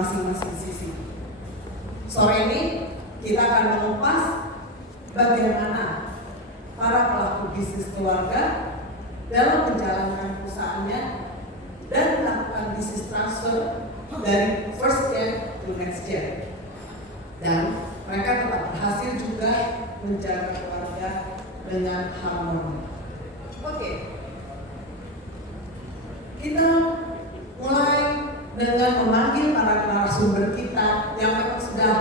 masing-masing sisi. Sore ini kita akan mengupas bagaimana para pelaku bisnis keluarga dalam menjalankan usahanya dan melakukan bisnis transfer dari first gen to next gen. Dan mereka tetap berhasil juga menjaga keluarga dengan harmoni. Oke. Kita mulai dengan memanggil para narasumber kita yang memang sudah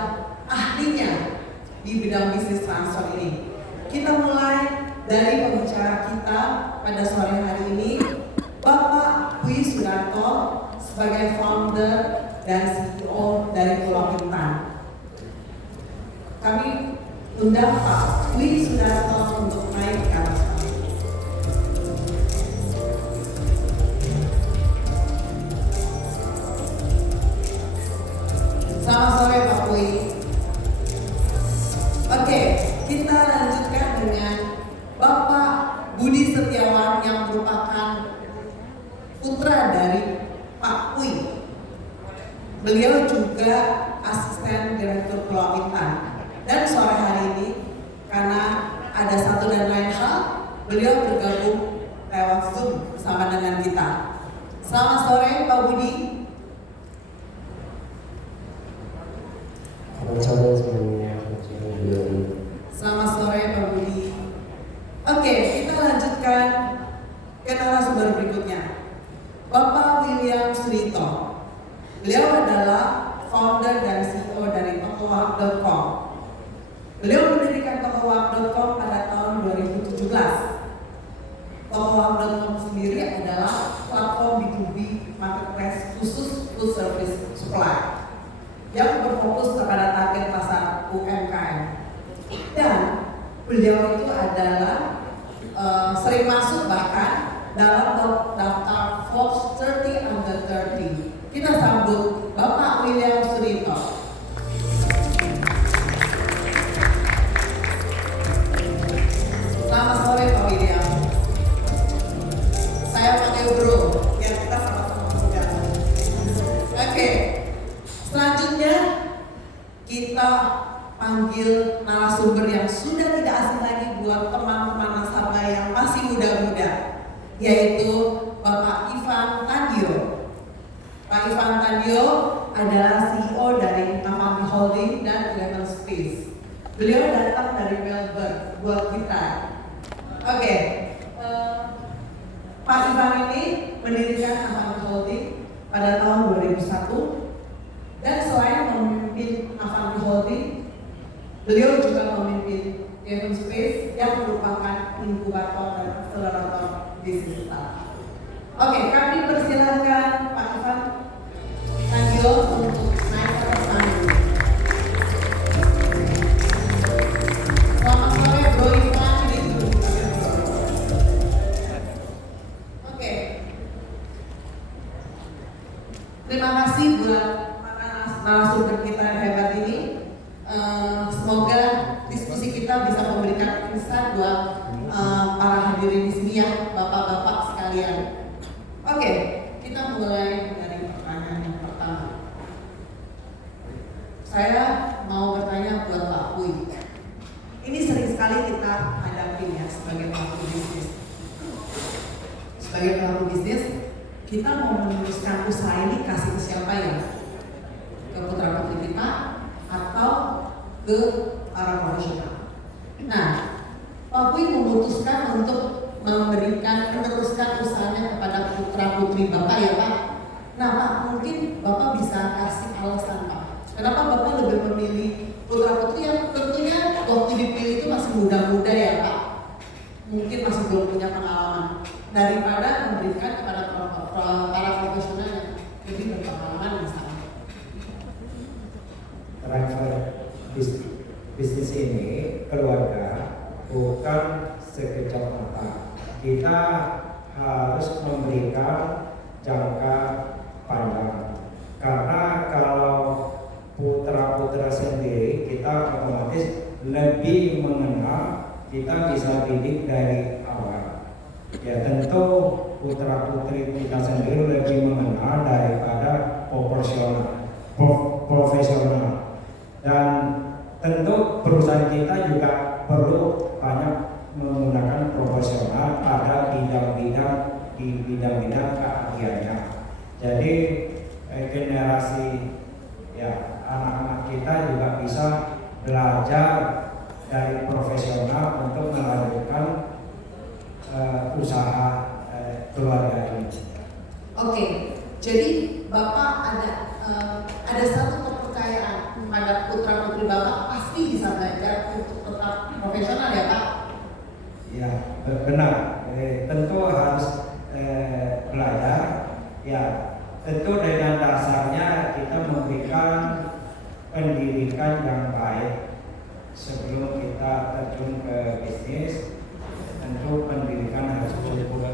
ahlinya di bidang bisnis transfer ini. Kita mulai dari pembicara kita pada sore hari ini, Bapak Dwi Sudarto sebagai founder dan CEO dari Pulau Bintan. Kami undang Pak Dwi Sudarto untuk naik ke atas. Selamat sore Pak Dwi. Oke, kita lanjutkan dengan Bapak Budi Setiawan yang merupakan putra dari Pak Dwi. Beliau juga asisten direktur Pulau Bintan. Dan sore hari ini, karena ada satu dan lain hal, beliau bergabung lewat Zoom bersama dengan kita. Selamat sore Pak Budi. Selamat sore semuanya. Selamat sore Pak Budi. Oke, kita lanjutkan ke narasumber berikutnya. Bapak William Surito. Beliau adalah founder dan CEO dari tokohwap.com. Beliau mendirikan tokohwap.com pada tahun 2017. Tokohwap.com sendiri adalah platform B2B marketplace khusus food service supply yang berfokus kepada target pasar UMKM. Dan beliau itu adalah sering masuk bahkan dalam daftar Forbes 30 Under 30. Kita sambut Bapak William Surito. Selamat sore Pak William. Saya pakai bro, biar kita sama-sama muda. Oke, selanjutnya kita panggil narasumber yang sudah tidak asing lagi buat teman-teman nasabah yang masih muda-muda, yaitu Bapak Ivan Tandio. Pak Ivan Tandio adalah CEO dari Navampi Holding dan Eleven Space. Beliau datang dari Melbourne buat kita. Oke, Pak Ivan ini mendirikan Navampi Holding pada tahun 2001 dan selain memimpin Navampi Holding, beliau juga memimpin Eleven Space yang merupakan inkubator dan akselerator bisnis startup. Oke, kami persilakan Pak Ivan Tandio untuk naik ke atas panggung. Selamat sore Bro Ivan. Oke. Terima kasih buat para narasumber kita yang hebat ini. Semoga diskusi kita bisa memberikan insight buat para hadirin di sini ya, bapak-bapak sekalian. Oke, kita mulai dari pertanyaan yang pertama. Saya mau bertanya buat Pak Dwi. Ini sering sekali kita hadapi ya sebagai pelaku bisnis. Sebagai pelaku bisnis, kita mau meneruskan usaha ini kasih ke siapa ya? Ke putra-putri kita atau ke para profesional? Nah, Pak Dwi memutuskan untuk meneruskan usahanya kepada putra-putri Bapak ya Pak. Nah Pak, mungkin Bapak bisa kasih alasan Pak, kenapa Bapak lebih memilih putra-putri yang tentunya waktu dipilih itu masih muda-muda ya Pak, mungkin masih belum punya pengalaman, daripada memberikan kepada para profesional yang lebih berpengalaman misalnya. Transfer bisnis ini keluarga bukan sekejap mata. Kita harus memberikan jangka panjang. Karena kalau putra-putra sendiri kita otomatis lebih mengenal, kita bisa didik dari awal. Ya tentu putra-putri kita sendiri lebih mengenal daripada proporsional. profesional. Dan tentu perusahaan kita juga perlu banyak menggunakan profesional pada bidang-bidang keahliannya. Jadi generasi ya anak-anak kita juga bisa belajar dari profesional untuk melanjutkan usaha keluarga ini. Oke, jadi Bapak ada satu kepercayaan pada putra putri Bapak pasti bisa belajar untuk tetap profesional ya Pak? Ya benar, tentu harus belajar. Ya tentu dengan dasarnya kita memberikan pendidikan yang baik sebelum kita terjun ke bisnis. Tentu pendidikan harus cukup.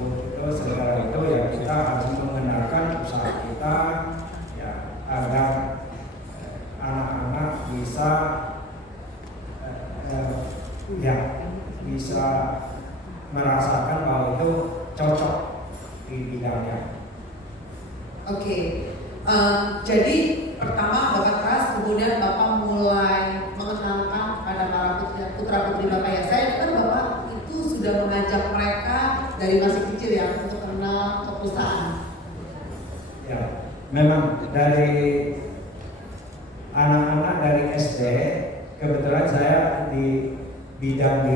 Setelah itu ya kita harus mengenalkan usaha kita ya agar anak-anak bisa bisa merasakan bahwa itu cocok di bidangnya. Oke, jadi pertama Bapak tes, kemudian Bapak mulai mengenalkan pada para putra putri Bapak ya. Saya dengar Bapak itu sudah mengajak mereka dari masih kecil ya untuk kenal ke perusahaan. Ya, memang dari anak-anak dari SD, kebetulan saya di bidang di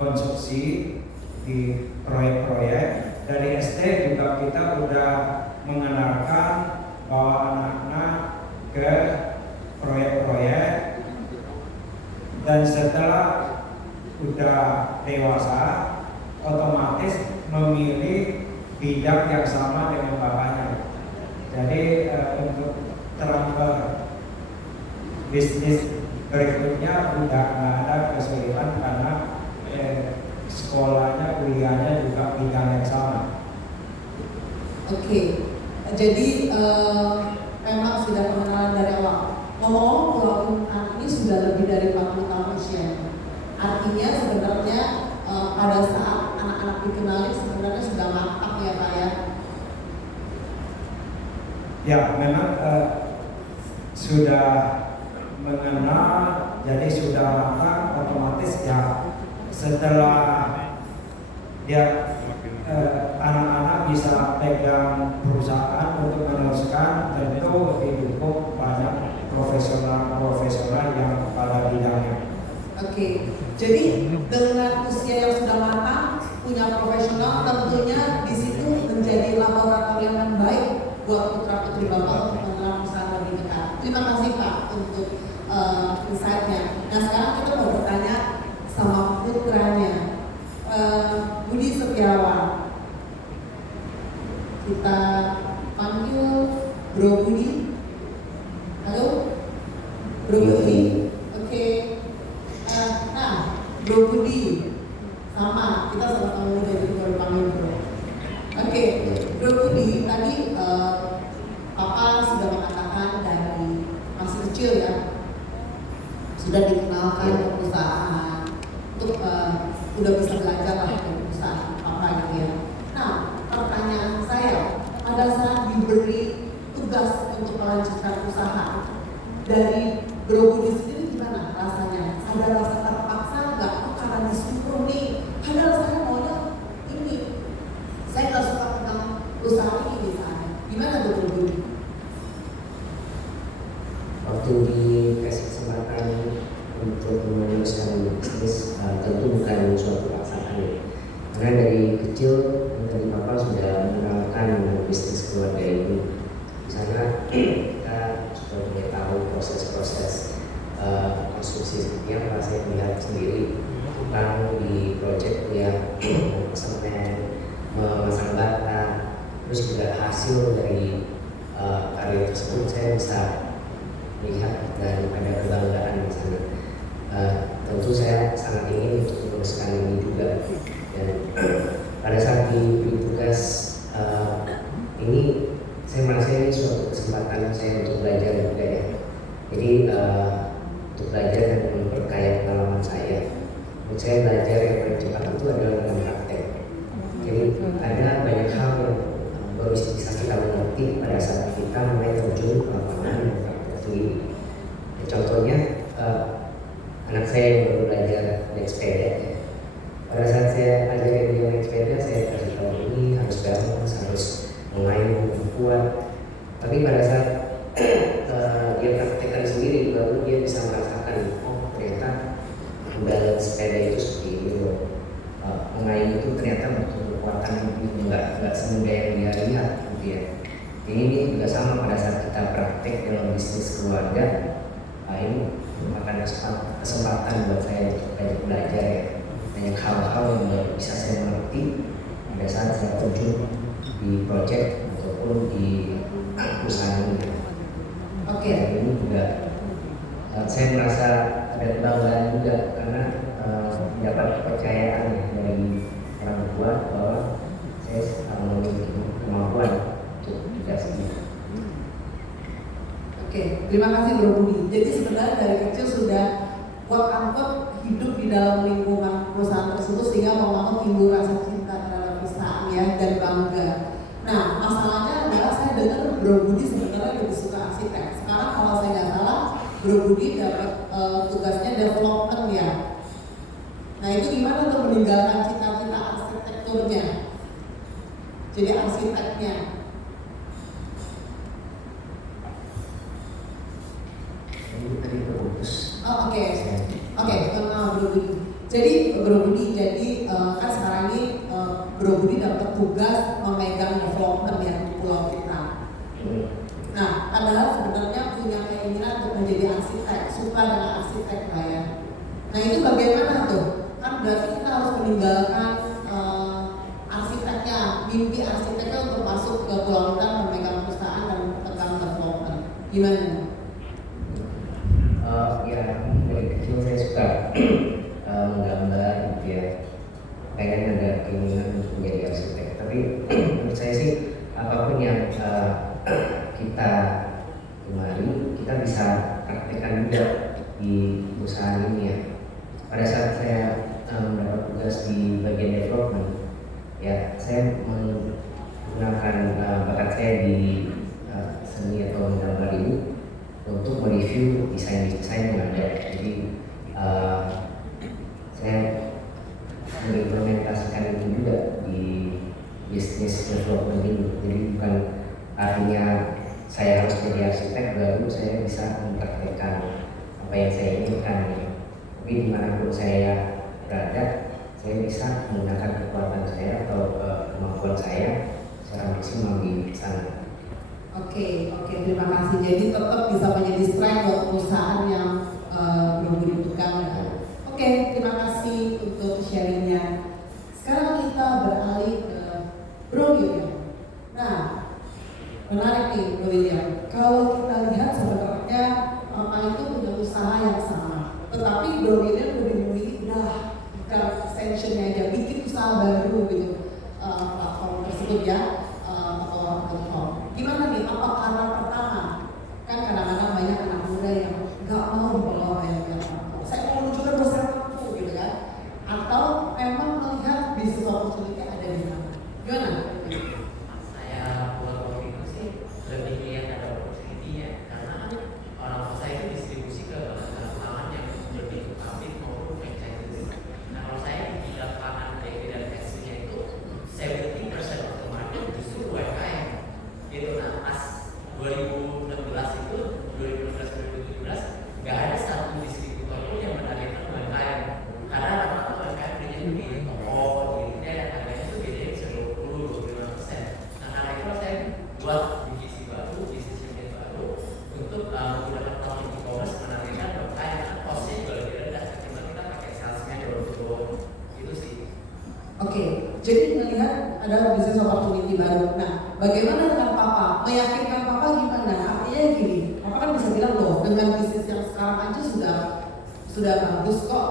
konstruksi, di proyek-proyek. Dari SD juga kita udah mengenalkan bahwa anak-anak ke proyek-proyek, dan setelah udah dewasa otomatis memilih bidang yang sama dengan bapaknya. Jadi untuk transfer bisnis berikutnya udah nggak ada kesulitan karena sekolahnya, kuliahnya juga bidang yang sama. Oke, jadi memang sudah pengenalan dari awal. Ngomong Pulau Intan ini sudah lebih dari 40 tahun usianya. Artinya sebenarnya pada saat anak-anak dikenali sebenarnya sudah matang ya Pak ya? Ya memang sudah mengenal, jadi sudah matang, otomatis ya setelah dia anak-anak bisa pegang perusahaan untuk meneruskan, tentu didukung banyak profesional yang pada bidangnya. Oke, jadi dengan usia yang sudah matang, punya profesional, tentunya di situ menjadi laboratorium yang baik buat putra putri Bapak untuk mengenal perusahaan lebih dekat. Terima kasih Pak untuk insight-nya. Nah sekarang kita mau bertanya sama putranya, Budi Setiawan. Kita panggil Bro Budi. Halo, Bro Budi. Oke. Nah, Bro Budi, sama kita sama-sama muda jadi baru panggil Bro. Oke, Bro Budi, tadi Papa sudah mengatakan dari masih kecil ya, sudah dikenalkan ke perusahaan untuk udah bisa belajar lah dari perusahaan Papa gitu ya. Nah, pertanyaan saya, pada saat diberi tugas untuk melanjutkan usaha dari Bro Budi sendiri gimana rasanya? Ada rasa terpaksa nggak? Karena disuruh nih, ada rasanya maunya ini. Saya nggak suka tentang usaha ini misalnya. Gimana Bro Budi? Waktu dikasih kesempatan untuk meneruskan bisnis, tentu bukan suatu paksaan ya. Karena dari kecil dari Bapak sudah mengenalkan bisnis keluarga ini. Di sana kita sudah mulai tahu proses-proses konstruksi seperti apa. Saya melihat sendiri tentang di proyek ya, semen, memasang bata, terus juga hasil dari karya tersebut saya bisa melihat dan ada kebanggaan di sana. Tentu saya sangat ingin untuk meneruskan ini juga, dan pada saat diberi tugas ini saya merasa ini suatu kesempatan saya untuk belajar juga ya. Jadi untuk belajar dan memperkaya pengalaman saya. Menurut saya belajar yang paling cepat itu adalah dengan praktek. Jadi ada banyak hal yang baru bisa kita mengerti pada saat kita mulai terjun ke lapangan dan praktek saya ajarin dia naik sepeda, saya kasih tahu ini harus balance, harus mengayuh, kuat. Tapi pada saat dia praktekkan sendiri, baru dia bisa merasakan, oh ternyata balance sepeda itu seperti ini loh. Mengayuh itu ternyata butuh kekuatan lebih, nggak semudah yang dia lihat gitu ya. Jadi ini juga sama pada saat kita praktek dalam bisnis keluarga. Ini merupakan kesempatan buat saya untuk banyak belajar ya, banyak hal-hal yang baru bisa saya mengerti pada saat saya terjun di project ataupun di perusahaan ini. Oke. Dan ini juga saya merasa ada kebanggaan juga karena dapat kepercayaan ya, dari orang tua bahwa saya memiliki kemampuan untuk tugas ini. Oke, terima kasih Bro Budi. Jadi sebenarnya dari kecil sudah quote-unquote hidup di dalam lingkungan perusahaan tersebut sehingga mau timbul rasa cinta terhadap perusahaan ya, dan bangga. Nah, masalahnya adalah saya dengar Bro Budi sebenarnya lebih suka arsitek. Sekarang kalau saya nggak salah, Bro Budi dapat tugasnya development ya. Nah itu gimana tuh meninggalkan cita-cita arsitekturnya? Jadi arsiteknya. Tadi terputus. Oh, oke, Bro Budi. Jadi Bro Budi, kan sekarang ini Bro Budi dapat tugas memegang development ya di pulau kita. Nah, padahal sebenarnya punya keinginan untuk menjadi arsitek, suka dengan arsitek lah ya. Nah itu bagaimana tuh? Kan berarti kita harus meninggalkan arsiteknya, mimpi arsiteknya untuk masuk ke pulau kita memegang perusahaan dan memegang development. Gimana? Ya dari kecil saya suka menggambar gitu ya, pengen ada keinginan untuk menjadi arsitek. Tapi menurut saya sih apapun yang kita gemari, kita bisa praktekkan juga di perusahaan ini ya. Pada saat saya mendapat tugas di bagian development, ya saya menggunakan bakat saya di seni atau menggambar ini untuk mereview desain-desain yang ada. Jadi saya mengimplementasikan itu juga di bisnis development ini. Jadi bukan artinya saya harus jadi arsitek baru saya bisa mempraktekkan apa yang saya inginkan. Tapi dimanapun saya berada, saya bisa menggunakan kekuatan saya atau kemampuan saya secara maksimal di sana. Oke, terima kasih. Jadi tetap bisa menjadi strength buat perusahaan yang belum dibutuhkan. Oke, terima kasih untuk sharingnya. Sekarang kita beralih ke Bro William. Nah, menarik nih Bro William. Kalau kita lihat sebenarnya Papa itu punya usaha yang sama, tetapi Bro William lebih memilih bukan extensionnya aja, bikin usaha baru gitu, platform tersebut ya. Gimana nih? Apa karena pertama? Kan kadang-kadang banyak anak muda yang nggak mau bawa yang saya mau menunjukkan bahwa saya mampu gitu kan? Atau memang melihat bisnis opportunity ada di sana? Gimana? Saya buat waktu itu sih lebih lihat ada opportunity-nya karena orang tua saya itu distribusi ke lapangan yang lebih publik maupun franchise. Nah kalau saya di lapangan TV dan FC-nya itu 70% of the market justru UMKM. Gitu. Nah pas 2016 itu 2016-2017 nggak ada satu distributor pun yang menargetkan UMKM karena rata-rata UMKM punya di toko di dan harganya itu bedanya bisa 20-25%. Nah karena itu saya buat divisi baru, bisnis unit baru untuk menggunakan platform e-commerce menargetkan UMKM karena costnya juga lebih rendah ketimbang kita pakai salesnya door-to-door gitu sih. Oke, jadi melihat ada bisnis opportunity baru. Nah, bagaimana dengan Papa? Meyakinkan Papa gimana? Artinya gini, Papa kan bisa bilang loh, dengan bisnis yang sekarang aja sudah bagus kok,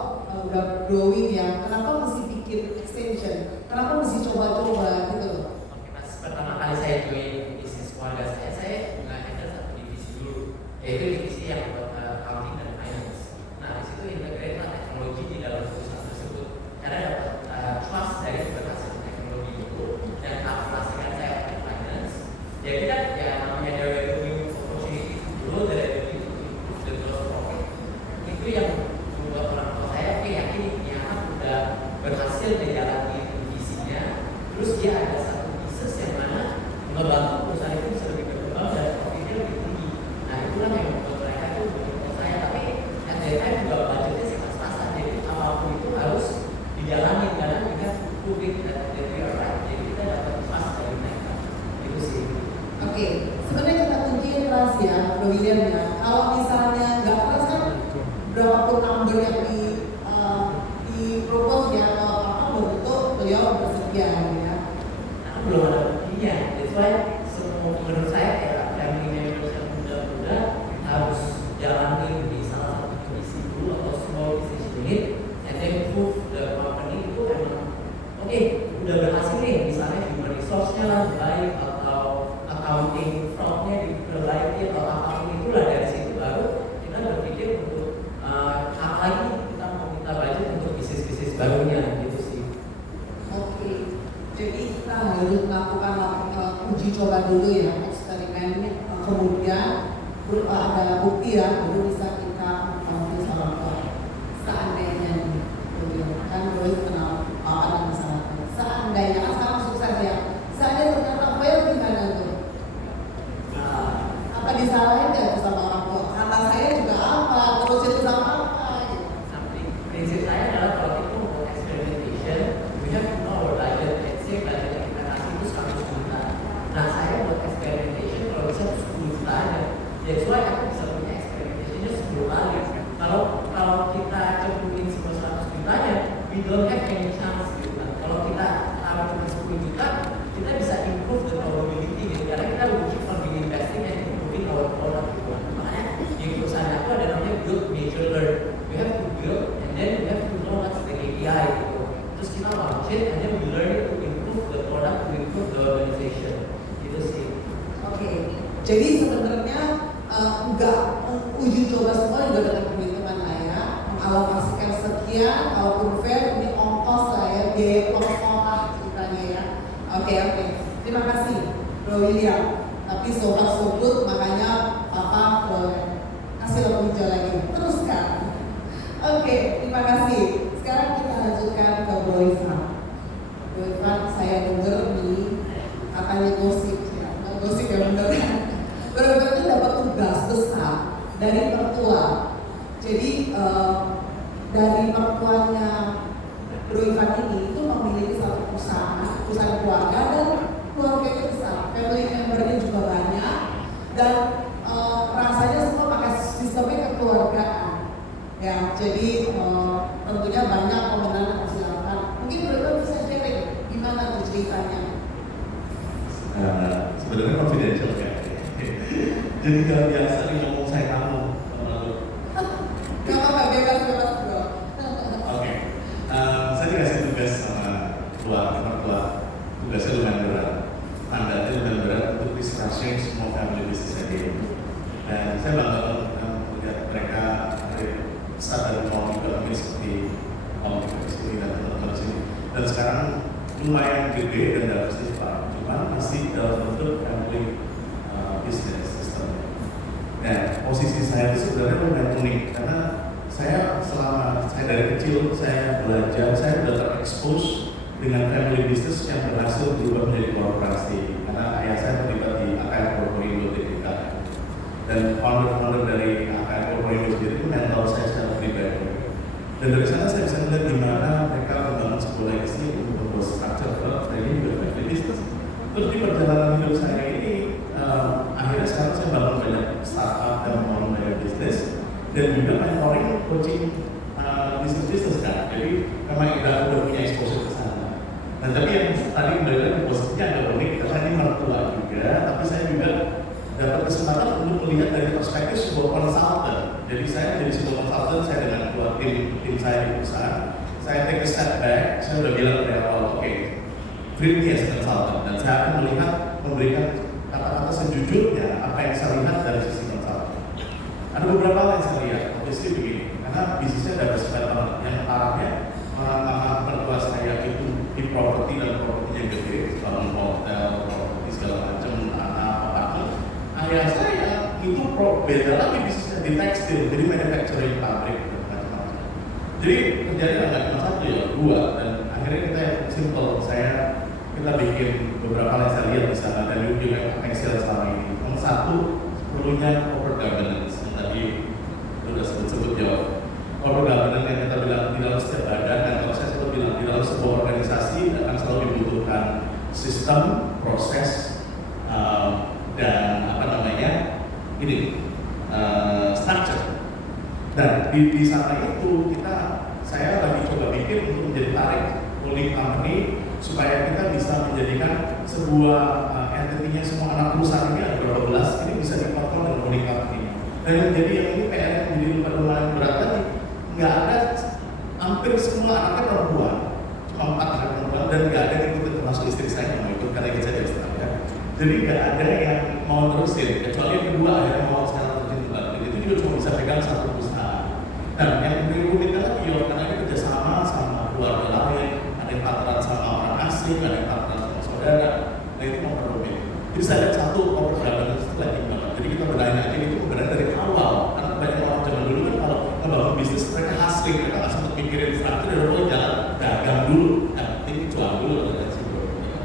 udah growing ya. Kenapa mesti bikin extension? Kenapa mesti coba-coba gitu loh? Oke, pas pertama kali saya join bisnis keluarga saya nggak handle satu divisi dulu, yaitu divisi yang buat accounting dan finance. Nah, di situ integrate lah teknologi di dalam perusahaan tersebut. Karena dapat trust dari berhasil teknologi itu dan aplikasikan saya ke finance. Jadi kan ya namanya ada revenue opportunity dulu dari revenue to improve the gross profit. Itu yang membuat orang tua saya yakin ini akan udah berhasil menjalani terus dia ada satu bisnis yang mana ngebantu perusahaan itu bisa lebih berkembang dan profitnya lebih tinggi. Nah itulah yang membuat mereka itu lebih percaya. Tapi at that time juga budgetnya sih pas-pasan, jadi apapun itu harus dijalani karena kita prove it that we are right. Jadi kita dapat pas dari mereka. Itu sih. Oke, sebenarnya kita kunciin keras ya, Bro William ya. Kalau misalnya nggak keras kan berapapun number yang di propose ya, apa belum tentu beliau bersedia ya. Nah, belum ada buktinya. That's why semua menurut saya kayak family members yang muda-muda harus jalanin di salah satu divisi dulu atau small business unit, and then prove the company itu emang oke, udah berhasil nih, misalnya human resource-nya baik atau accounting fraud-nya diperbaiki atau apapun itulah, dari situ baru kita berpikir untuk apa lagi kita mau minta budget untuk bisnis-bisnis barunya gitu sih. Oke, jadi kita harus melakukan uji coba dulu ya, eksperimen, kemudian ada bukti ya, baru bisa kita konfirmasi sama tua. Seandainya nih, kan boleh kenal apa dan masalahnya. Seandainya kan sekarang sukses ya, seandainya ternyata fail gimana tuh? Apa disalahin nggak sama orang tua? Kata saya juga apa, terus itu sama apa? Gitu. Prinsip saya adalah kalau kita mau experimentation, we have to know our budget. Let's say budget yang kita kasih itu 100 juta. Nah saya buat experimentation kalau bisa 10 juta aja. That's why aku bisa punya experimentationnya 10 kali. Kalau kita cemplungin semua 100 jutanya, we don't have any chance gitu kan. Kalau kita taruh cuma 10 juta, kita bisa improve the probability gitu. Karena kita will keep on investing and improving our product gitu. Makanya di perusahaan aku ada namanya build, measure, learn. We have to build and then we have to know what's the KPI gitu. Terus kita launch it and then we learn it to improve the product, to improve the organization. Gitu sih. Oke, jadi sebenarnya enggak uji coba semua juga dengan perhitungan lah ya, mengalokasikan sekian, kalaupun fair ini ongkos lah ya, biaya sekolah ceritanya ya. Oke, terima kasih Bro William. Tapi sobat sobut makanya Papa boleh kasih lampu hijau lagi. Teruskan. Oke, terima kasih. Sekarang kita lanjutkan ke Bro Ivan. Bro Ivan, saya dengar nih katanya gosip ya, gosip ya bener kan? Bro Ivan itu dapat tugas besar dari mertua. Jadi dari mertuanya Bro Ivan ini itu memiliki satu perusahaan keluarga dan keluarganya besar, family membernya juga banyak dan rasanya semua pakai sistemnya kekeluargaan. Ya, jadi tentunya banyak pemenang yang harus dilakukan. Mungkin Bro Ivan bisa sharing gimana tuh ceritanya? Sebenarnya confidential ya. Jadi kalau biasa nih ngomong saya kamu. Gak apa-apa, bebas Bro. Oke. Saya dikasih tugas sama mertua. Tugasnya lumayan berat. Mandatnya lumayan berat untuk restructuring semua family business saya. Dan saya bangga banget melihat mereka start dari nol juga, mungkin seperti om di sini dan teman-teman sini. Dan sekarang lumayan gede dan drastis Pak. Cuma masih dalam bentuk family business system. Nah, posisi saya itu sebenarnya lumayan unik karena saya dari kecil saya belajar, saya sudah terekspos dengan family business yang berhasil berubah menjadi korporasi. Karena ayah saya terlibat di AKR Corporindo TPK. Dan founder dari AKR Corporindo sendiri itu mentor saya secara pribadi. Dan dari sana saya bisa melihat di mana mereka membangun sebuah legacy untuk membuat structure firm, dan ini juga family business. Terus di perjalanan hidup saya ini, akhirnya sekarang saya bangun banyak startup dan membangun banyak bisnis, dan juga mentoring coaching bisnis kan. Jadi memang kita udah punya exposure ke sana. Nah tapi yang tadi kembali lagi posisinya agak unik karena ini mertua juga, tapi saya juga dapat kesempatan untuk melihat dari perspektif sebuah konsultan. Jadi saya menjadi sebuah konsultan, saya dengan dua tim saya di perusahaan, saya take a step back, saya udah bilang dari awal, oke, treat me as a consultant, dan saya akan memberikan kata-kata sejujurnya apa yang saya lihat dari sisi konsultan. Ada beberapa hal yang saya lihat, obviously begini, karena bisnisnya ada bersifat banget. Yang arahnya orang mertua saya itu di properti dan propertinya gede, bangun hotel, properti segala macam, anak, apartemen. Ayah saya itu beda lagi bisnisnya di tekstil, jadi manufacturing pabrik dan macam-macam. Jadi kerjanya nggak cuma satu ya, dua, dan akhirnya kita simple. Kita kita bikin beberapa hal yang saya lihat di sana dan juga yang excel selama ini. Nomor satu, perlunya corporate governance yang tadi sudah sebut jawab. Corporate governance yang kita bilang di dalam setiap badan, dan kalau saya selalu bilang di dalam sebuah organisasi akan selalu dibutuhkan sistem, proses, dan structure. Dan di sana itu saya lagi coba bikin untuk menjadi tarik holding company supaya kita bisa menjadikan sebuah entity-nya semua anak perusahaan ini ada berapa belas ini bisa dikontrol dengan holding company. Dan yang jadi yang ini PR yang menjadi lumayan berat tadi, nggak ada, hampir semua anaknya perempuan, cuma 4 anak perempuan dan nggak ada yang ikut, termasuk istri saya yang mau ikut karena ikut saya dari Australia. Jadi nggak ada yang mau terusin, kecuali yang kedua akhirnya mau sekarang terjun kembali. Itu juga cuma bisa pegang satu perusahaan. Nah, yang lebih rumitnya lagi karena ini kerjasama sama keluarga lain, ada yang partneran sama orang asing, ada yang partneran sama saudara, nah itu mau rumit. Jadi saya lihat satu corporate governance itu lagi banget. Jadi kita berani aja itu benar dari awal, karena banyak orang zaman dulu kan kalau ngebangun bisnis mereka hustling, mereka nggak sempat pikirin struktur dan mau jalan dagang dulu, ini cuan dulu dan sebagainya.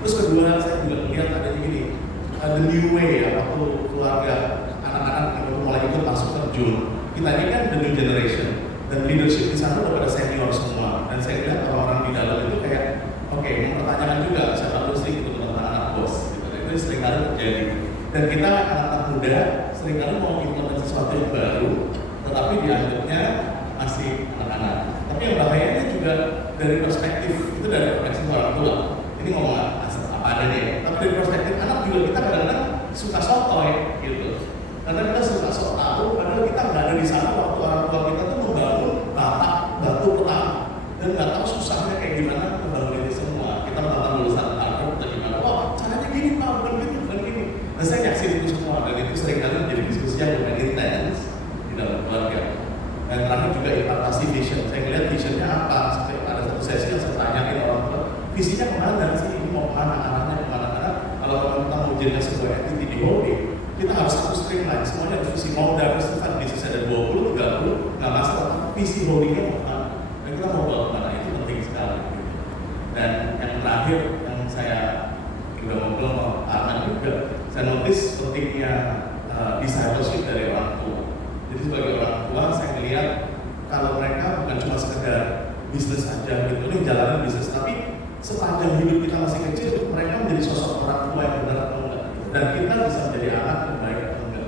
Terus kedua saya juga melihat ada gini, the new way ya, waktu keluarga anak-anak yang mulai ikut masuk terjun. Kita ini kan the new generation dan leadership di sana udah pada senior semua, dan saya lihat orang-orang di dalam itu kayak mempertanyakan juga siapa dulu sih itu teman-teman anak bos gitu. Itu seringkali terjadi, dan kita anak-anak muda seringkali mau implement sesuatu yang baru tetapi dianggapnya masih anak-anak. Tapi yang bahayanya juga dari perspektif itu, dari perspektif orang tua ini ngomong apa adanya ya, tapi dari perspektif anak juga kita kadang-kadang suka sotoy gitu. Karena kita suka sok tahu, padahal kita nggak ada di sana waktu orang tua kita tuh membangun batu pertama dan nggak tahu susahnya kayak gimana membangun ini semua. Kita menonton lulusan Harvard dan gimana, caranya gini pak, bukan gini. Dan saya nyaksiin itu semua, dan itu seringkali menjadi diskusi yang lumayan intens di dalam keluarga. Dan terakhir juga impartasi vision. Saya ngeliat visionnya apa, sampai ada satu sesi yang saya tanyain orang tua, visinya kemana sih, ini mau kemana, arahnya kemana? Karena kalau kita mau jadikan sebuah entity di holding, kita harus satu streamline, semuanya harus visi. Mau diversifikan bisnis ada 20, 30, nggak masalah, visi holdingnya mau kemana, dan kita mau bawa kemana, itu penting sekali. Dan yang terakhir yang saya udah ngobrol sama Arman juga, saya notice pentingnya discipleship dari orang tua. Jadi sebagai orang tua, saya melihat kalau mereka bukan cuma sekedar bisnis aja gitu, ini jalanan bisnis, tapi sepanjang hidup kita masih kecil, mereka menjadi sosok orang tua yang benar atau enggak, dan kita bisa menjadi anak yang baik atau enggak.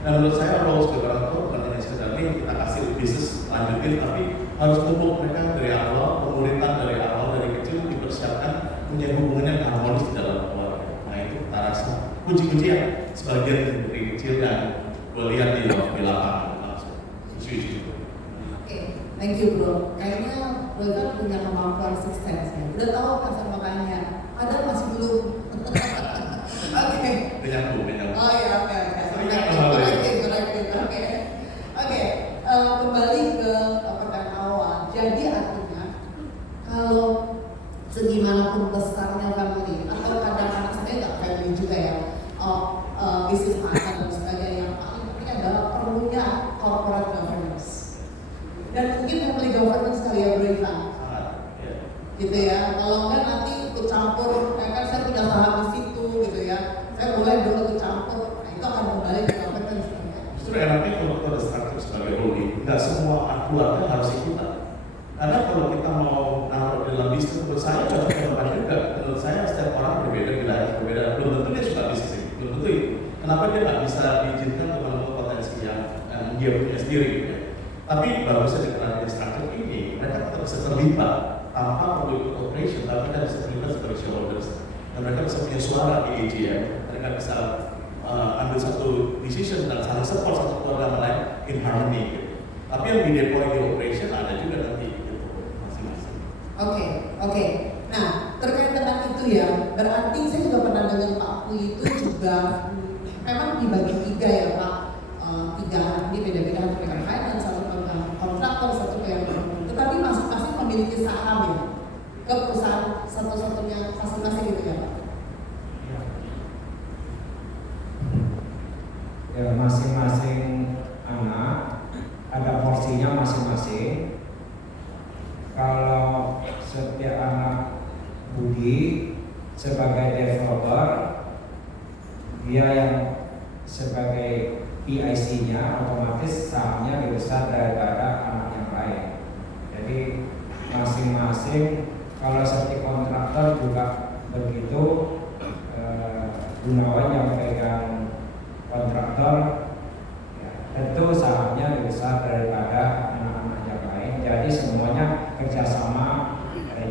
Dan menurut saya role sebagai orang tua bukan hanya sekedar ini kita kasih bisnis lanjutin, tapi harus pupuk mereka dari awal, pemuritan dari awal, dari kecil dipersiapkan punya hubungan yang harmonis di dalam keluarga. Nah itu kita rasa kunci-kunci yang sebagian dari kecil dan gue lihat di lapangan langsung isu-isu itu. Oke, thank you bro. Kayaknya bro kan punya kemampuan sixth sense ya. Udah tahu kasar makanya, ada masih belum. Oke. Menyambung. Oh iya, oke. Oke. Kembali ke pertanyaan awal. Jadi artinya kalau segimanapun besarnya family atau kadang-kadang sebenarnya nggak family juga ya, bisnis partner dan sebagainya, yang paling penting adalah perlunya corporate governance. Dan mungkin family governance kali ya bro Ivan. Gitu ya. Kalau enggak nanti ikut campur, kan saya punya saham di situ gitu ya. Saya boleh dulu ikut campur. Nah, itu akan kembali ke governance. Justru enaknya kalau kita ada struktur sebagai holding, nggak semua keluarga harus ikutan. Karena kalau kita mau naruh dalam bisnis, menurut saya cocok tempat juga. Menurut saya setiap orang berbeda, wilayah berbeda. Belum tentu dia suka bisnis ini, belum tentu itu. Kenapa dia nggak bisa diizinkan untuk menemukan potensi yang dia punya sendiri? Gitu ya. Tapi bagusnya dengan struktur ini, mereka tetap bisa terlibat tanpa perlu ikut operation, tapi mereka bisa terlibat sebagai shareholders. Dan mereka bisa punya suara di AGM, mereka bisa ambil satu decision dan saling support satu keluarga lain in harmony. Gitu. Tapi yang di deploy di operation ada juga nanti gitu, masing-masing. Oke. Nah, terkait dengan itu ya, berarti saya juga pernah dengar Pak Pui itu juga memang dibagi 3 ya Pak. 3 ini beda-beda, satu pegang finance, satu pegang kontraktor, satu pegang tetapi masing-masing memiliki saham ya ke perusahaan satu-satunya masing-masing gitu ya Pak. Ya, masing-masing anak ada porsinya masing-masing. Kalau setiap anak budi sebagai developer, dia yang sebagai PIC-nya otomatis sahamnya lebih besar daripada anak yang lain. Jadi masing-masing, kalau seperti kontraktor juga begitu, Gunawan yang pegang kontraktor, ya, tentu sahamnya lebih besar daripada anak-anak yang lain. Jadi semuanya kerjasama,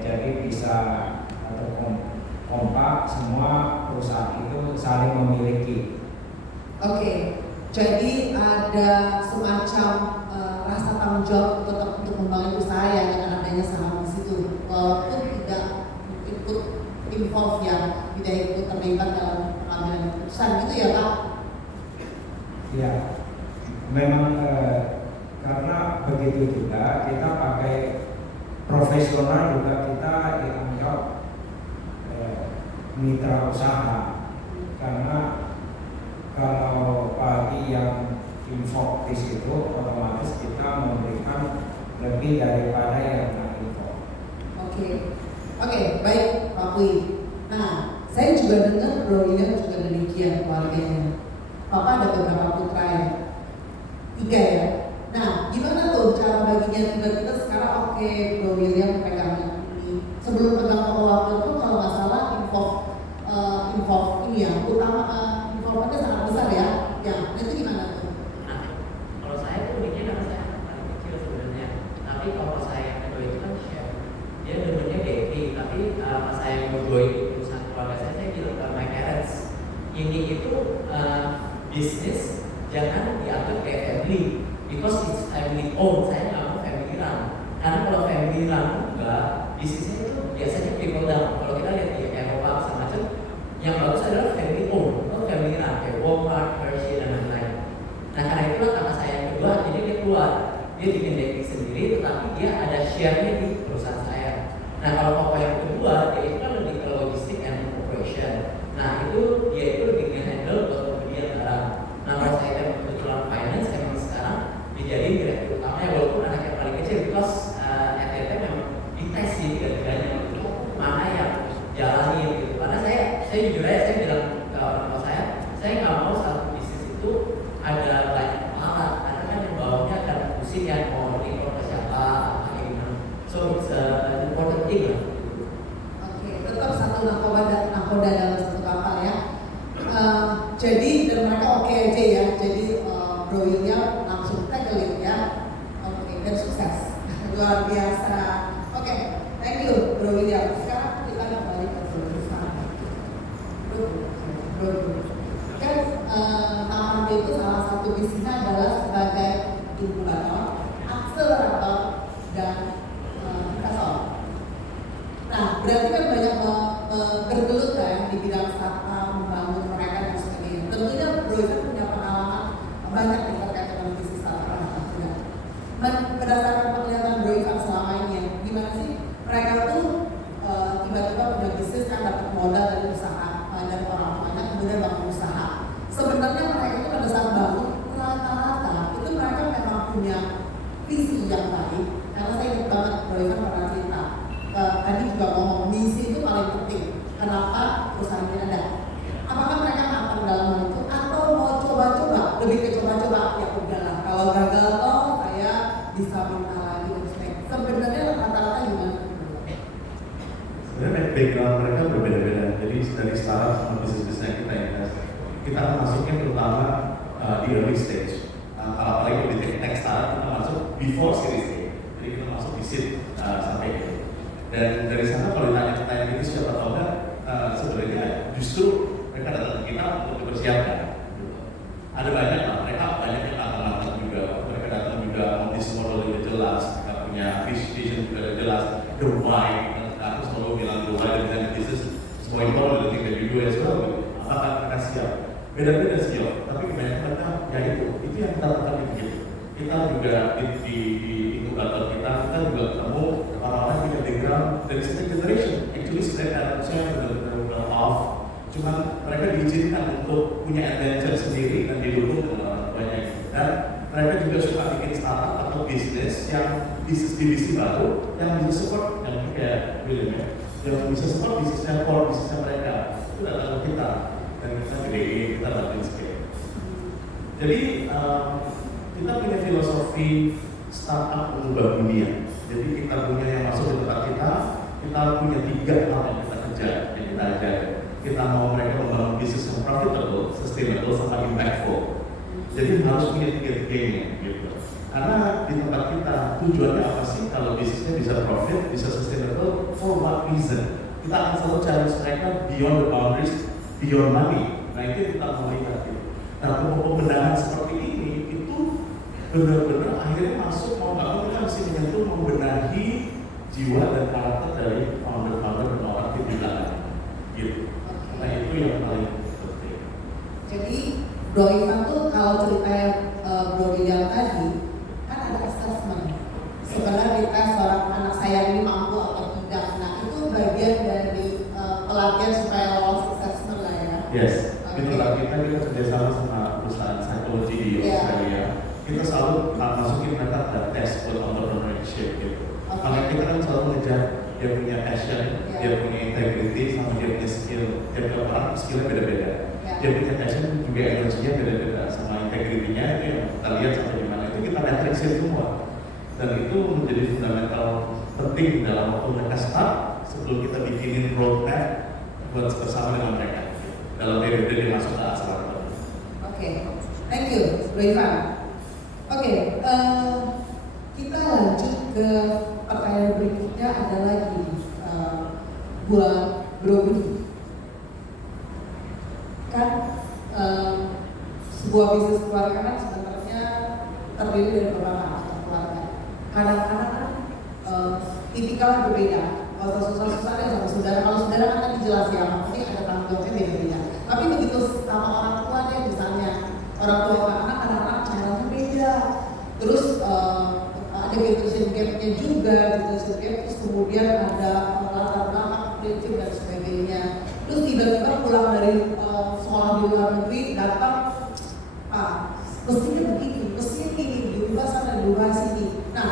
jadi bisa atau kompak, semua perusahaan itu saling memiliki. Oke, jadi ada semacam rasa tanggung jawab untuk membangun usaha yang dengan adanya saham di situ, walaupun tidak ikut involve ya, tidak ikut terlibat dalam pengambilan keputusan gitu ya Pak? Ya, memang karena begitu juga kita pakai profesional juga, kita dianggap mitra usaha, karena kalau pagi yang info di situ otomatis kita memberikan lebih daripada yang nggak info. Oke, baik Pak Pui. Nah, saya juga dengar Bro William juga demikian keluarganya. Bapak ada beberapa putra ya, 3 ya. Nah, gimana tuh cara baginya tiba-tiba sekarang oke, Bro William pegang ini. Sebelum pegang waktu itu kalau nggak salah info ini ya, utama infonya sangat besar ya. Ya, itu gimana tuh? Nah, kalau saya tuh uniknya karena saya paling kecil sebenarnya. Tapi kalau saya kedua itu kan chef, dia benar-benar bakery. Tapi pas saya kedua itu perusahaan keluarga saya bilang ke my parents, ini itu bisnis jangan dianggap kayak family, because it's family owned. Saya nggak mau family run, karena kalau family run enggak, bisnisnya itu biasanya trickle down. Kalau kita lihat di Eropa segala macam, yang bagus adalah family owned, atau family run kayak Walmart, Hershey dan lain-lain. Nah karena itulah kakak saya yang kedua, jadi dia keluar, dia bikin bakery sendiri, tetapi dia ada share-nya di perusahaan saya. Nah kalau papa yang kedua, dia itu kan lebih ke logistik and operation. Nah itu dia itu lebih nge-handle buat pembelian barang. Nah kalau saya yang kebetulan finance, emang sekarang dijadiin direktur utama ya, walaupun anak yang paling kecil, because RTT memang dites sih tiga-tiganya untuk mana yang jalanin gitu. Karena saya jujur aja, saya bilang ke orang tua saya nggak mau satu bisnis itu ada banyak kepala, karena kan yang bawahnya akan pusing ya, mau report ke siapa, kayak gimana. So it's an important thing lah. Oke, tetap satu nakoda dalam satu kapal ya. Jadi dan mereka oke aja ya. Jadi Bro William langsung tackle ya. Oke, dan sukses. Luar biasa. Oke, thank you Bro William. Sekarang kita kembali ke Bro Irfan. Bro. Kan Taman itu salah satu bisnisnya adalah sebagai inkubator, akselerator dan investor. Nah, berarti kan banyak bergelut ya di bidang startup, membangun mereka dan sebagainya. Tentunya Bro Irfan punya pengalaman banyak di terkait dengan bisnis startup. Berdasarkan penglihatan Bro Irfan selama ini, gimana sih mereka tuh tiba-tiba punya bisnis kan, dapat modal dari usaha dari orang tuanya, kemudian bangun usaha. Sebenarnya mereka itu pada saat bangun rata-rata itu mereka memang punya visi yang baik. Karena saya ingat banget Bro Irfan pernah cerita, tadi juga ngomong misi itu paling penting. Kenapa perusahaan ini ada? Apakah mereka matang dalam hal itu atau mau coba-coba? Lebih ke coba-coba, ya udahlah. Kalau gagal toh saya bisa minta lagi dan sebagainya. Sebenarnya rata-rata gimana? Sebenarnya background mereka berbeda-beda. Jadi dari startup sama bisnis yang kita akan masuknya terutama di early stage. Apalagi di tech startup kita masuk before series A. Jadi kita masuk di seed sampai itu. Dan dari sana kalau ditanya ini siapa tahu kan, sebenarnya justru mereka datang ke kita untuk dipersiapkan. Ada banyak lah, mereka banyak yang matang-matang juga. Mereka datang juga bisnis model yang jelas, mereka punya vision juga jelas, the why. Aku selalu bilang the why dan bisnis semua itu adalah tinggal di dua as well. Apakah mereka siap? Beda-beda skill, tapi kebanyakan mereka ya itu yang kita lakukan gitu. Kita juga di inkubator kita juga ketemu orang-orang yang punya background dari second generation. Actually second generation benar-benar off. Cuman mereka diizinkan untuk punya adventure sendiri dan didukung dengan orang tuanya. Dan mereka juga suka bikin startup atau bisnis yang bisnis baru yang bisa support yang kayak William ya. yang bisa support bisnisnya core bisnisnya mereka itu datang ke kita dan kita gedein, kita bantuin scale. Jadi kita punya filosofi startup mengubah dunia. Jadi kita punya yang masuk di tempat kita punya 3 hal yang kita kejar, yang kita ajar. Kita mau mereka membangun bisnis yang profitable, sustainable, sama impactful. Jadi harus punya 3-tiganya gitu. Karena di tempat kita tujuannya apa sih kalau bisnisnya bisa profit, bisa sustainable, for what reason? Kita akan selalu challenge mereka beyond the boundaries, beyond money. Nah itu yang kita mau lihat gitu. Nah pembenahan seperti ini itu benar-benar akhirnya masuk mau nggak mau kita mesti menyentuh membenahi jiwa dan karakter dari founder-founder dan orang tim di belakang gitu. Nah itu yang paling penting. Jadi Bro Ivan tuh kalau ceritanya Bro Rizal tadi kan ada assessment. Sebenarnya dites seorang anak saya ini mampu atau tidak. Nah itu bagian dari pelatihan supaya lolos assessment lah ya. Yes. Di tempat kita kerjasama sama perusahaan psikologi di Australia. Kita selalu masukin mereka ada tes buat entrepreneurship gitu. Karena kita kan selalu ngejar dia punya passion, dia punya integrity, sama dia punya skill. Tiap orang skillnya beda-beda. Dia punya passion juga energinya beda-beda, sama integrity-nya itu yang kita lihat sampai di mana itu kita matrixin semua. Dan itu menjadi fundamental penting dalam waktu mereka start sebelum kita bikinin roadmap buat bersama dengan mereka dalam periode dia masuk ke akselerator. Oke, thank you, Bro Ivan. Oke, kita lanjut ke pertanyaan berikutnya adalah gini, buat Bro Budi. Kan sebuah bisnis keluarga kan sebenarnya terdiri dari beberapa aspek keluarga. Kadang-kadang kan tipikalnya berbeda. Kalau susah-susahnya sama saudara, kalau saudara kan tadi jelas ya, mungkin ada tanggung jawabnya beda-beda. Tapi begitu sama orang tuanya misalnya, orang tua anak kadang-kadang caranya beda. Terus ada generation gap-nya juga, generation gap, terus kemudian ada latar belakang prinsip dan sebagainya. Terus tiba-tiba pulang dari sekolah di luar negeri datang, mestinya begini, mestinya ini, diubah sana, diubah sini. Nah,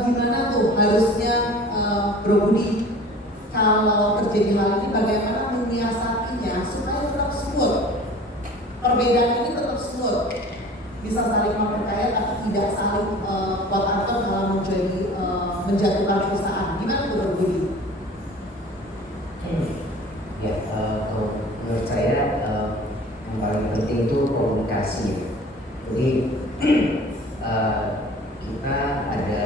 gimana tuh harusnya Bro Budi kalau terjadi hal ini bagaimana menyiasatinya supaya tetap smooth, perbedaan ini tetap smooth, bisa saling memperkaya tapi tidak saling quote unquote dalam menjadi menjatuhkan perusahaan. Gimana tuh Bro Budi? Ya, kalau menurut saya yang paling penting itu komunikasi. Jadi kita ada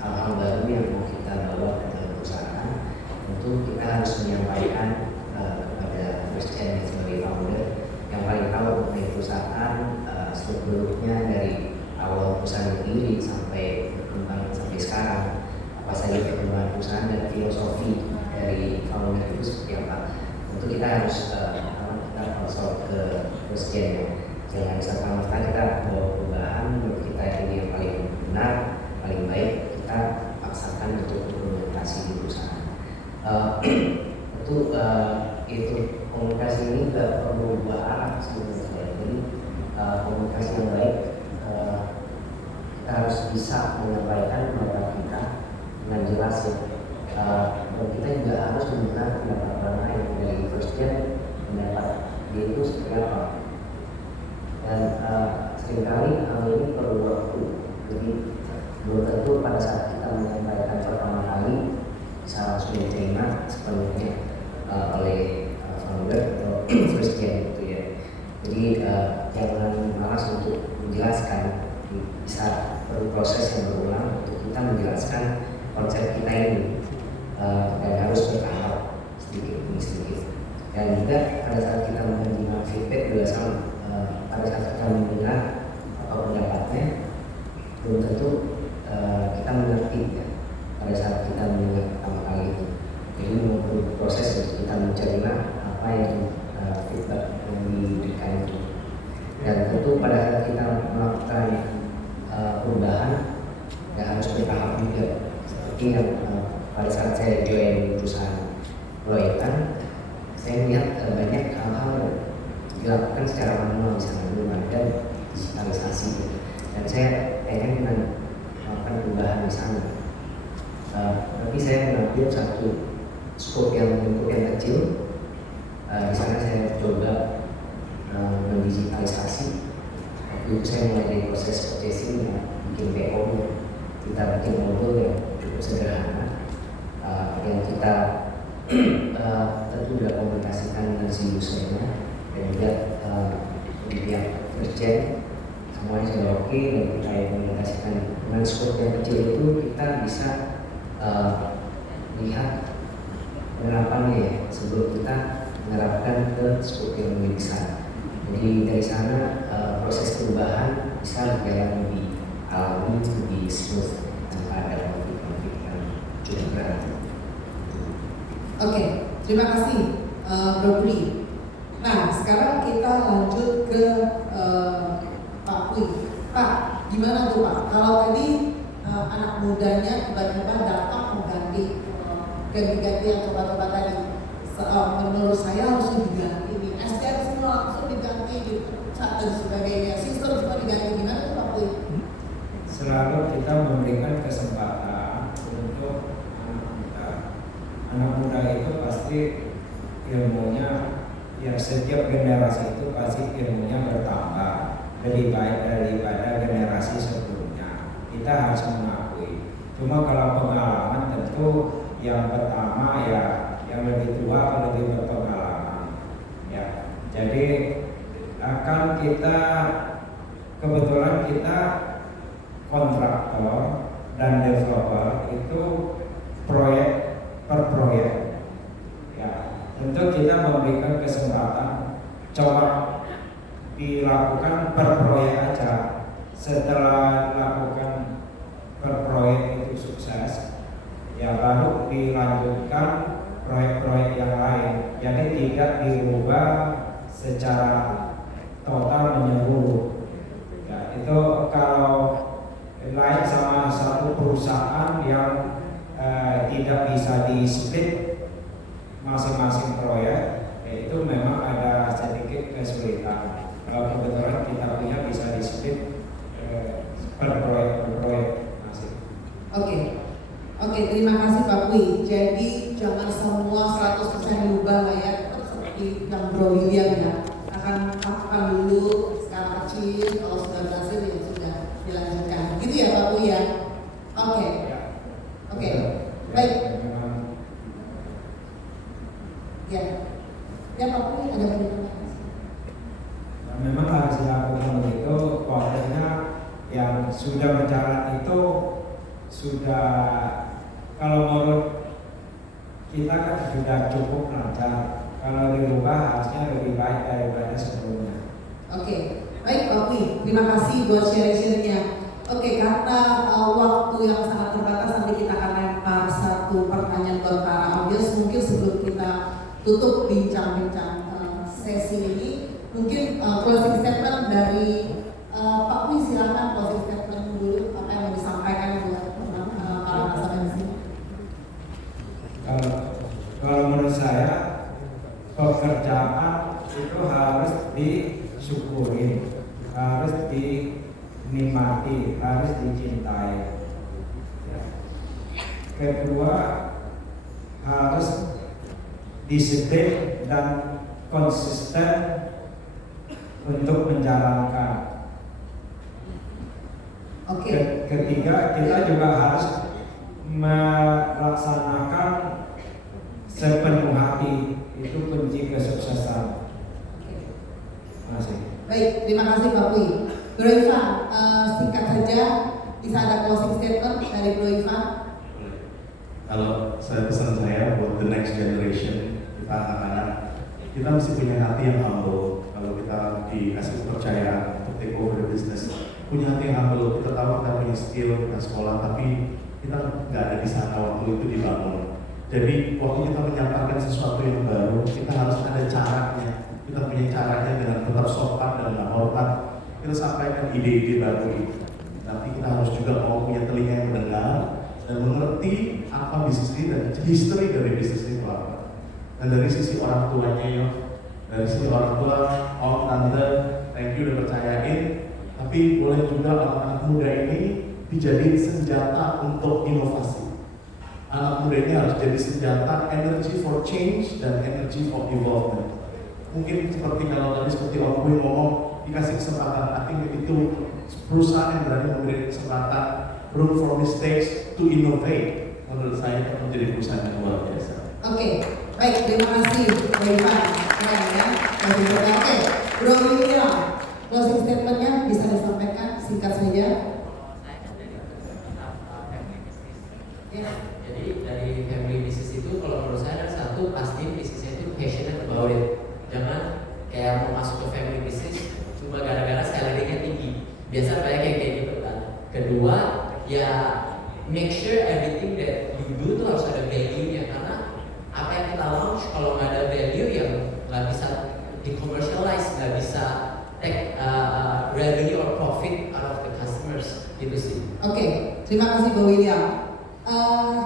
hal-hal baru yang mau kita bawa ke dalam perusahaan, tentu kita harus menyampaikan kepada first gen sebagai founder yang paling tahu mengenai perusahaan seluruhnya dari awal perusahaan berdiri sampai berkembang sampai sekarang, apa saja perkembangan perusahaan dan filosofi dari founder itu seperti apa. Tentu kita harus kita konsult ke first gen. Jangan serta-merta kita bawa perubahan menurut kita ini yang paling benar, paling baik, kita paksakan untuk implementasi di perusahaan. Tentu itu komunikasi ini tidak perlu dua arah sebenarnya. Jadi komunikasi yang baik kita harus bisa menyampaikan pendapat kita dengan jelas ya. Dan kita juga harus mendengar pendapat orang lain dari first gen, pendapat dia itu seperti apa. Dan seringkali hal ini perlu waktu. Jadi belum tentu pada saat kita menyampaikan pertama kali bisa langsung diterima sepenuhnya oleh founder atau first gen gitu ya. Jadi jangan malas untuk menjelaskan, bisa perlu proses yang berulang untuk kita menjelaskan konsep kita ini dan harus bertahap sedikit demi sedikit. Dan juga pada saat kita menerima feedback juga sama. Pada saat kita mendengar apa pendapatnya, belum tentu kita mengerti ya, pada saat kita mendengar pertama kali itu. Jadi memperlu proses untuk kita mencerna apa yang feedback yang diberikan itu. Dan tentu pada saat kita melakukan perubahan, ya harus bertahap juga. Seperti yang pada saat saya join perusahaan Loitan, saya melihat banyak hal-hal dilakukan secara manual, misalnya belum ada digitalisasi, dan saya pengen melakukan perubahan di sana. Tapi saya mengambil satu skop yang kecil. Di sana saya coba mendigitalisasi. Waktu itu saya mulai dari proses purchasing, ya, bikin PO nya, kita bikin modul yang cukup sederhana, yang kita tentu sudah komunikasikan dengan si usernya dan juga di pihak first-gen semuanya sudah oke, dan kita komunikasikan dengan skop yang kecil itu kita bisa lihat penerapannya ya, sebelum kita menerapkan ke skop yang lebih besar. Jadi dari sana proses perubahan bisa berjalan lebih alami, lebih smooth tanpa ada konflik-konflik yang cukup berat. Oke, terima kasih Bro Budi. Nah, sekarang kita lanjut ke Pak Pui. Pak, gimana tuh Pak? Kalau tadi anak mudanya tiba-tiba datang mengganti ganti-ganti yang coba-coba tadi, menurut saya harus diganti nih. SDM semua langsung diganti, dipecat dan sebagainya. Sistem semua diganti. Gimana tuh Pak Pui? Selalu kita memberikan kesempatan untuk anak muda. Anak muda itu pasti ilmunya, ya setiap generasi itu pasti ilmunya bertambah lebih baik daripada generasi sebelumnya. Kita harus mengakui. Cuma kalau pengalaman tentu yang pertama ya yang lebih tua lebih berpengalaman. Ya, jadi akan kita kebetulan kita kontraktor dan developer itu proyek per proyek. Ya, tentu kita memberikan kesempatan coba dilakukan per proyek aja. Setelah dilakukan per proyek itu sukses, ya baru dilanjutkan proyek-proyek yang lain. Jadi tidak dirubah secara total menyeluruh. Ya, itu kalau lain sama satu perusahaan yang tidak bisa di-split masing-masing proyek, itu memang ada sedikit kesulitan. Kalau kebetulan kita punya bisa di-split per proyek masing. Oke, terima kasih Pak Pui. Jadi jangan semua 100% diubah lah ya. Seperti yang Bro William ya, akan lakukan dulu skala kecil, kalau sudah berhasil ya sudah dilanjutkan. Gitu ya Pak Pui ya. Oke, baik. Ya Pak Pui ada pendapat? Memang harus dilakukan begitu. Kontennya yang sudah berjalan itu sudah, kalau menurut kita kan sudah cukup lancar. Kalau dirubah harusnya lebih baik daripada sebelumnya. Oke, baik Pak Pui, terima kasih buat share-share-nya. Oke, karena waktu yang sangat terbatas, nanti kita akan lempar satu pertanyaan buat para audiens. Mungkin sebelum kita tutup bincang-bincang sesi ini, mungkin closing statement dari Pak Pui, silakan closing statement dulu, apa yang mau disampaikan buat para nasabah di sini. Kalau menurut saya, pekerjaan itu harus disyukuri, harus dinikmati, harus dicintai. Kedua, harus disiplin dan konsisten untuk menjalankan. Ketiga, kita juga harus melaksanakan sepenuh hati. Itu kunci kesuksesan. Terima kasih. Baik, terima kasih Pak Pui. Bro Ivan, singkat saja, bisa ada closing statement dari Bro Ivan? Kalau pesan saya buat the next generation, kita anak-anak, kita mesti punya hati yang humble. Kalau kita dikasih kepercayaan untuk take over the business, punya hati yang humble. Kita tahu kita punya skill, kita sekolah, tapi kita nggak ada di sana waktu itu dibangun. Jadi waktu kita menyampaikan sesuatu yang baru, kita harus ada caranya. Kita punya caranya dengan tetap sopan dan hormat. Kita sampaikan ide-ide baru ini. Tapi kita harus juga mau punya telinga yang mendengar dan mengerti apa bisnis ini dan history dari bisnis itu apa. Dan dari sisi orang tuanya ya, dari sisi orang tua, om, tante, thank you udah percayain. Tapi boleh juga anak-anak muda ini dijadiin senjata untuk inovasi. anak muda ini harus jadi senjata energy for change dan energy of evolvement. Mungkin seperti kalau tadi seperti Om Kui ngomong, dikasih kesempatan, I think itu perusahaan yang berani memberi kesempatan, room for mistakes to innovate. Menurut saya itu menjadi perusahaan yang luar biasa. Oke, baik, terima kasih Pak Ivan. Keren ya. Oke, Bro William, closing statementnya bisa disampaikan singkat saja. Saya kan dari family business. Ya. Jadi dari family business itu kalau menurut saya ada satu, pasti bisnisnya itu passionate about it. Jangan kayak mau masuk ke family business cuma gara-gara salary-nya tinggi. Biasa banyak yang kayak gitu kan. Kedua, ya make sure everything that you do tuh harus ada value-nya, karena apa yang kita launch kalau nggak ada value yang nggak bisa di-commercialize, nggak bisa take revenue or profit out of the customers, gitu sih. Oke, terima kasih Bro William.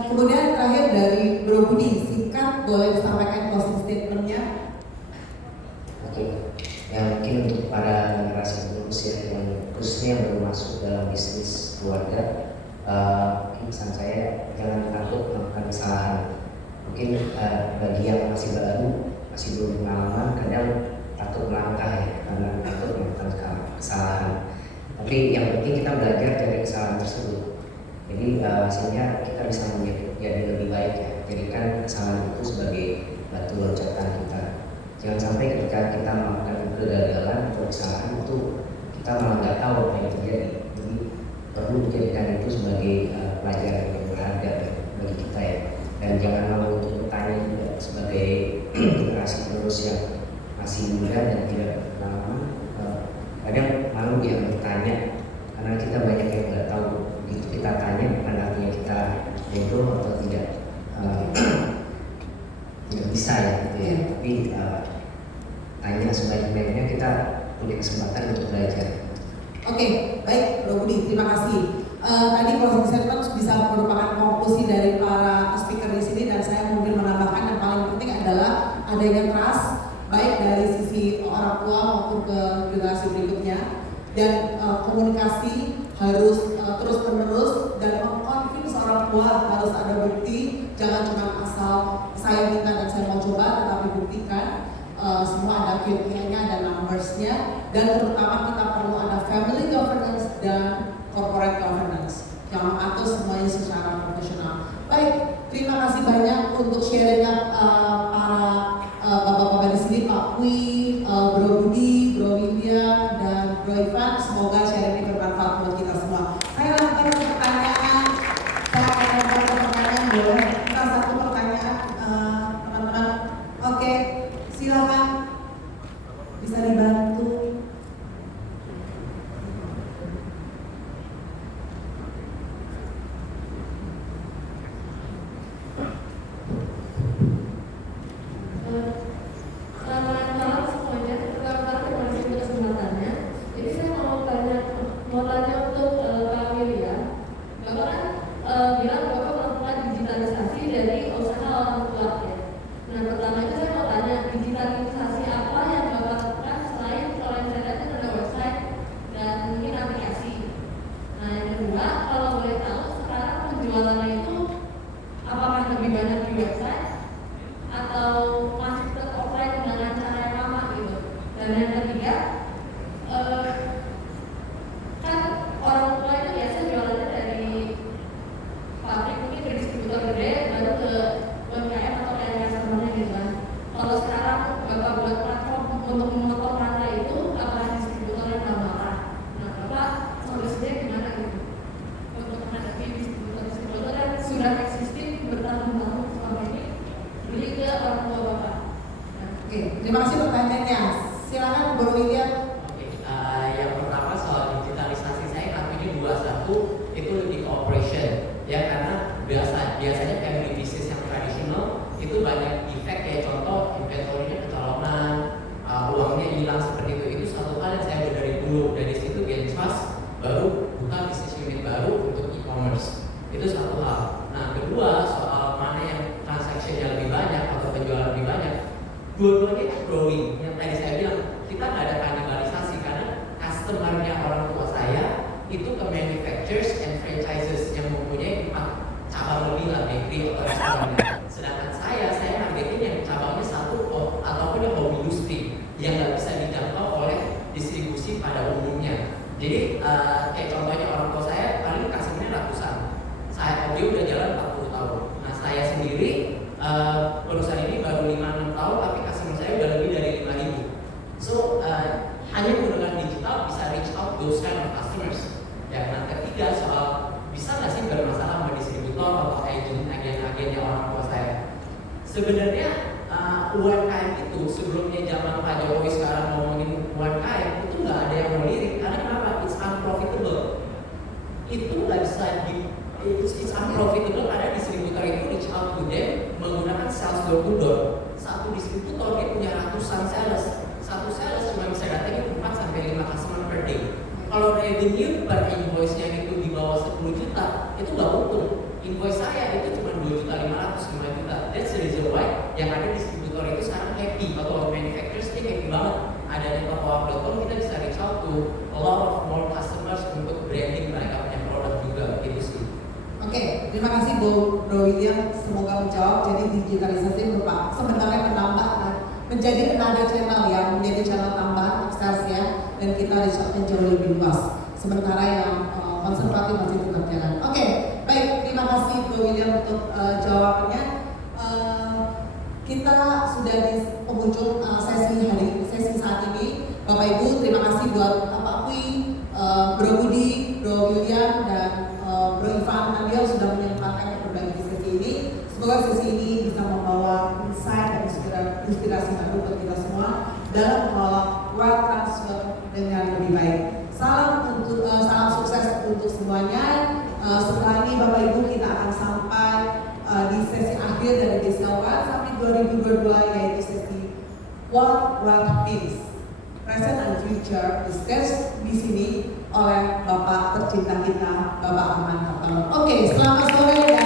Kemudian terakhir dari Bro Budi, singkat boleh disampaikan closing statement-nya. Oke, ya mungkin untuk para generasi penerus ya, yang khususnya yang baru masuk dalam bisnis keluarga, mungkin pesan saya jangan takut melakukan kesalahan. Mungkin bagi yang masih baru, masih belum pengalaman, kadang takut melangkah ya, karena takut melakukan kesalahan. Tapi yang penting kita belajar dari kesalahan tersebut. Jadi sehingga kita bisa menjadi lebih baik ya. Jadikan kesalahan itu sebagai batu loncatan kita. Jangan sampai ketika kita melakukan kegagalan atau kesalahan itu kita malah nggak tahu apa yang terjadi. Jadi perlu dijadikan itu sebagai pelajaran yang berharga bagi kita ya. Dan jangan malu untuk bertanya juga sebagai generasi penerus yang masih muda dan tidak pengalaman. Kadang malu ya bertanya karena kita banyak yang nggak tahu. Begitu kita tanya bukan artinya kita bodoh atau tidak bisa ya gitu ya. Tapi tanya sebaik-baiknya, kita punya kesempatan untuk belajar. Oke, baik Bro Budi, terima kasih. Tadi closing statement bisa merupakan konklusi dari para speaker di sini, dan saya mungkin menambahkan yang paling penting adalah adanya trust, baik dari sisi orang tua maupun ke generasi berikutnya, dan komunikasi harus terus menerus, dan mengkonvince orang tua harus ada bukti, jangan cuma asal saya minta dan saya mau coba, tetapi buktikan. Semua ada KPI-nya dan numbers-nya, dan terutama kita perlu ada family governance dan corporate governance yang mengatur semuanya secara profesional. Baik, terima kasih banyak untuk sharingnya para bapak-bapak di sini, Pak Kui, Bro Budi, Bro William, dan Bro Ivan. Semoga sharing ini bermanfaat buat kita semua. Saya lakukan pertanyaan, boleh? Kita satu pertanyaan, teman-teman. Oke. Silakan, bisa dibantu. Selamat malam semuanya. Pertama-tama terima kasih untuk kesempatannya. Jadi saya mau tanya untuk Pak William. Bapak kan bilang Bapak melakukan digitalisasi dari usaha orang tua ya. Nah, pertama itu saya mau tanya, digitalisasi apa yang Bapak lakukan selain kalau yang saya lihat itu ada website dan mungkin aplikasi. Nah, yang kedua, kalau boleh tahu sekarang penjualannya itu apakah lebih banyak di website atau masih tetap offline dengan cara yang lama gitu. Dan yang ketiga, kan orang tua itu biasa jualannya dari pabrik, mungkin ke distributor gede baru ke UMKM atau kayak customer-nya gitu kan. Kalau sekarang Bapak buat platform untuk memotong rantai itu, apakah distributor yang marah? Nah, Bapak solusinya gimana gitu? Untuk menghadapi distributor yang sudah existing bertahun-tahun selama ini beli ke orang tua Bapak. Nah, Oke, terima kasih pertanyaannya. Silakan Bro William. Oke, yang pertama soal digitalisasi saya ngakunya satu itu lebih ke operation ya, karena biasanya family business yang tradisional itu banyak defect, kayak contoh inventory-nya kecolongan, uangnya hilang seperti itu satu hal yang saya udah dari dulu. Dari situ gain trust, baru buka bisnis unit baru untuk e-commerce, itu satu hal. Nah, kedua soal mana yang transaction-nya lebih banyak atau penjualan lebih banyak, dua-duanya itu growing. Yang tadi saya bilang, kita nggak ada kanibalisasi karena customer-nya orang tua saya itu ke manufacturers and franchises yang mempunyai 4 cabang lebih lah, bakery atau restorannya. Sedangkan saya targetin yang cabangnya satu ataupun yang home industry yang nggak bisa dijangkau oleh distribusi pada umumnya. Jadi kayak contohnya orang tua saya paling customer-nya ratusan. Dia udah jalan 40 tahun. Nah saya sendiri perusahaan ini baru 5-6 tahun, tapi customer saya udah lebih dari 5.000. So hanya menggunakan digital bisa reach out those kind of customers. Ya, nah ketiga soal bisa nggak sih bermasalah sama distributor atau agen-agennya orang tua saya. Sebenarnya UMKM itu sebelumnya zaman Pak Jokowi sekarang ngomongin UMKM itu nggak ada yang mau lirik karena kenapa? It's unprofitable. Itu nggak bisa it's unprofitable karena distributor itu reach out to them menggunakan sales door to door. Satu distributor dia punya ratusan sales. Satu sales cuma bisa datangin 4-5 customer per day. Kalau revenue per invoice-nya itu di bawah 10 juta, itu nggak untung. Invoice saya itu cuma 2.500.000, 5 juta. That's the reason why yang ada distributor itu sekarang happy atau manufacturers dia happy banget. Ada di Toko.com kita bisa reach out to a lot of more customers untuk branding mereka punya produk juga gitu sih. Oke, terima kasih Bro William, semoga menjawab. Jadi digitalisasi merupakan sebenarnya menambah menjadi another channel ya, menjadi channel tambahan sales ya, dan kita reach-outnya jauh lebih luas. Sementara yang konservatif masih tetap jalan. Oke, baik, terima kasih Bro William untuk jawabannya. Kita sudah di penghujung sesi saat ini. Bapak Ibu, terima kasih buat Pak Pui, Bro Budi, Bro William, dan Bro Ivan Nadia sudah menyempatkan untuk berbagi di sesi ini. Semoga sesi ini bisa membawa insight dan inspirasi baru buat kita semua dalam mengelola wealth transfer dengan lebih baik. Salam sukses untuk semuanya. Setelah ini Bapak Ibu kita akan sampai di sesi akhir dari Digital Wealth sampai 2022, yaitu sesi What Wealth Means. Present and Future discuss di sini oleh Bapak tercinta kita, Bapak Arman Kartono. Oke, selamat sore.